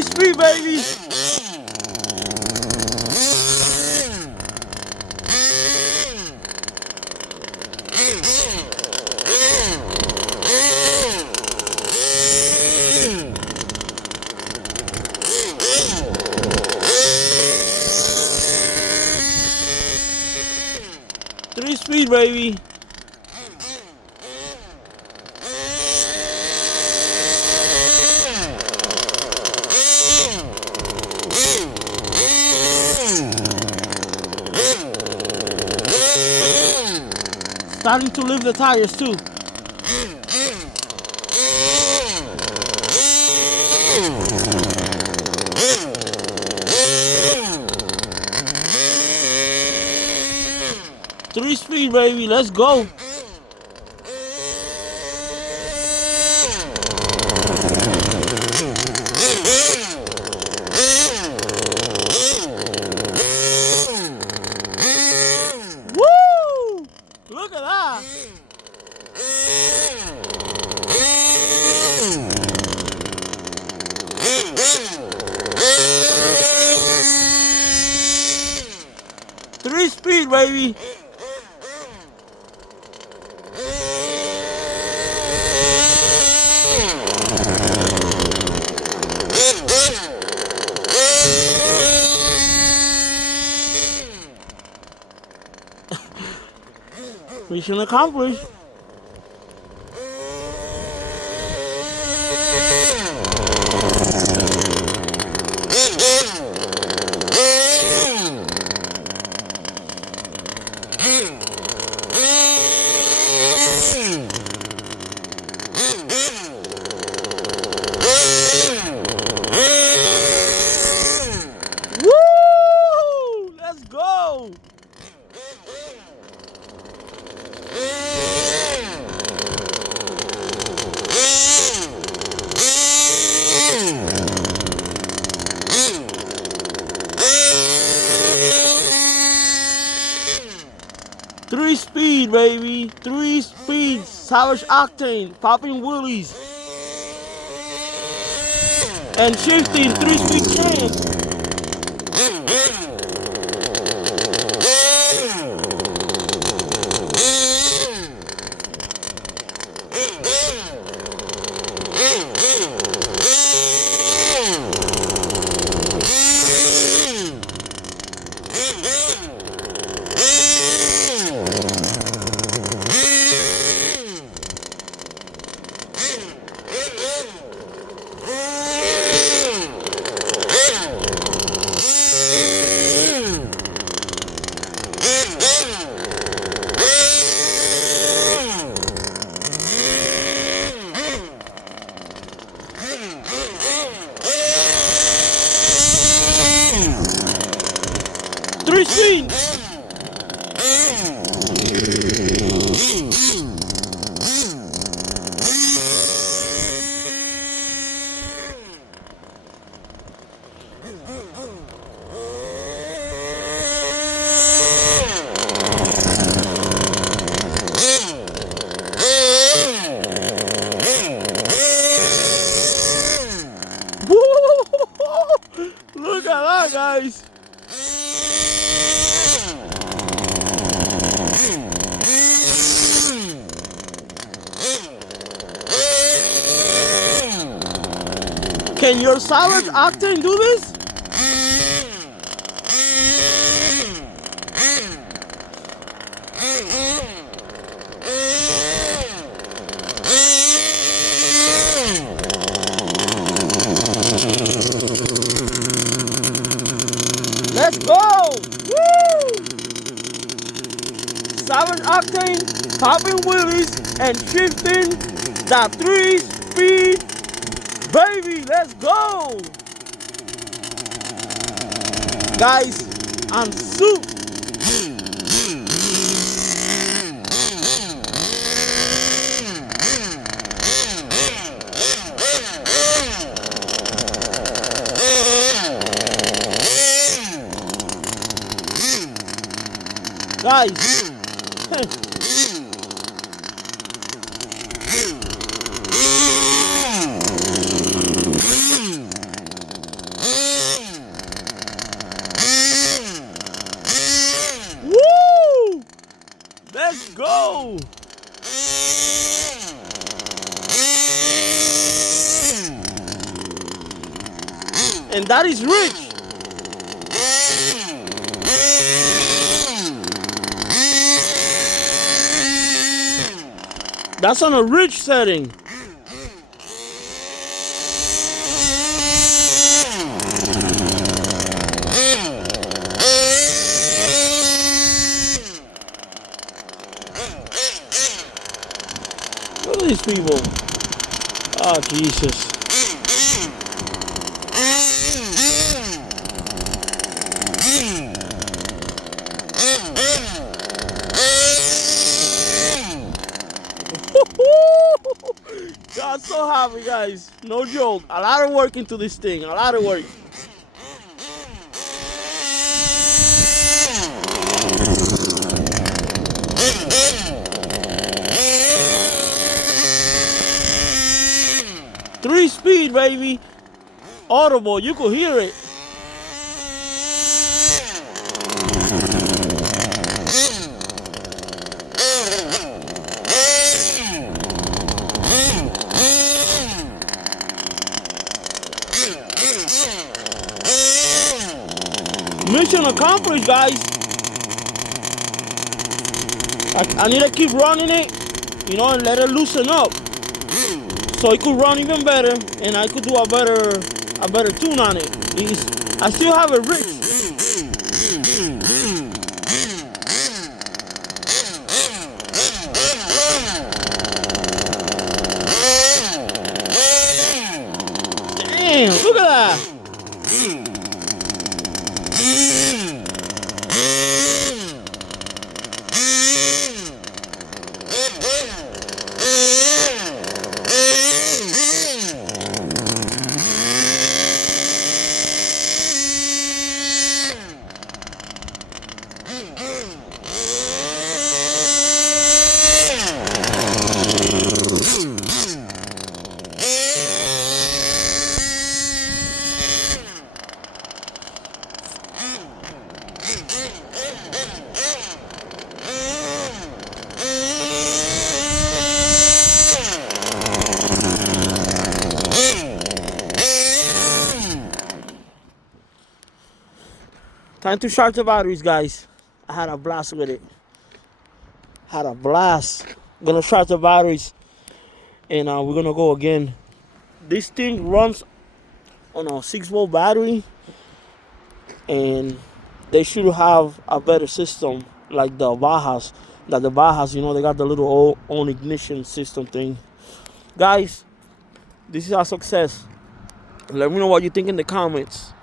Speed, baby. Three speed, baby. Starting to lift the tires too. Three speed, baby. Let's go. Woo! Look at that. Three speed, baby. Mission accomplished. Woo! Let's go. Three speed, baby. Three speed. Savage Octane. Popping wheelies. And shifting. Three speed chain. Three speed. Look at that, guys. Can your Savage Octane do this? Let's go! Woo! Savage Octane, popping wheelies and shifting that 3-speed. Baby, let's go! Guys, I'm super. Guys. Woo! Let's go! And that is rich. That's on a rich setting. Look at these people. Oh, Jesus. I'm so happy, guys. No joke. A lot of work into this thing. A lot of work. Three-speed, baby. Audible. You could hear it. Mission accomplished, guys. I need to keep running it, you know, and let it loosen up, so it could run even better, and I could do a better tune on it. I still have it rich. Damn, look at that. Time to charge the batteries, guys. I had a blast with it. Had a blast. Gonna charge the batteries, and we're gonna go again. This thing runs on a 6-volt battery, and they should have a better system like the Bajas. That the Bajas, you know, they got the little own ignition system thing. Guys, this is a success. Let me know what you think in the comments.